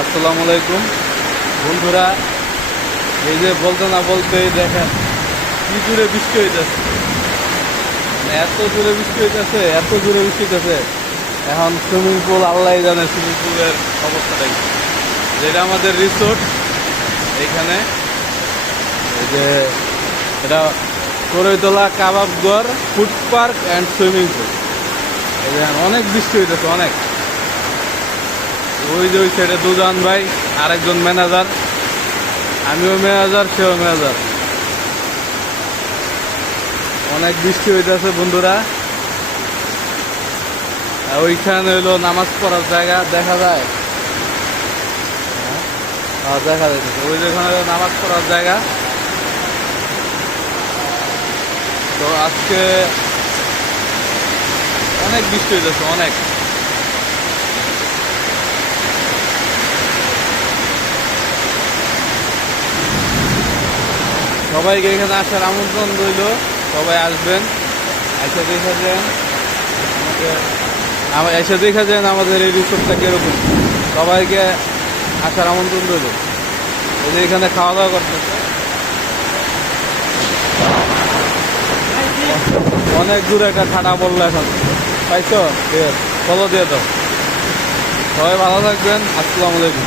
আসসালামু আলাইকুম বন্ধুরা। এই যে বলতে না বলতেই দেখেন কি জোরে বৃষ্টি হইতেছে, মানে এত জোরে বৃষ্টি হইতেছে, এত জোরে বৃষ্টি হইতেছে। এখন সুইমিং পুল আল্লাহ জানে সুইমিং পুলের অবস্থাটাই। যেটা আমাদের রিসোর্ট, এইখানে এই যে এটা Koraitala Kababgarh food park and swimming pool. এই যে অনেক বৃষ্টি হইতেছে, অনেক। ওই যে ওই সাইডে দুজন ভাই, আরেকজন ম্যানেজার, আমিও ম্যানেজার, সেও ম্যানেজার। অনেক বৃষ্টি হইতেছে বন্ধুরা। ওইখানে হইলো নামাজ পড়ার জায়গা, দেখা যায়, দেখা যাচ্ছে ওই যেখানে নামাজ পড়ার জায়গা। তো আজকে অনেক বৃষ্টি হইতেছে, অনেক। সবাইকে এখানে আসার আমন্ত্রণ রইল, সবাই আসবেন, এসে দেখা যান এসে দেখা যান আমাদের এই রিসোর্টটা কিরকম। সবাইকে আসার আমন্ত্রণ রইল। এই যে এখানে খাওয়া দাওয়া করতেছে, অনেক দূরে একটা ঠাটা পড়লো এখন, পাইছো? ফলো দিয়ে দাও। সবাই ভালো থাকবেন, আসসালামু আলাইকুম।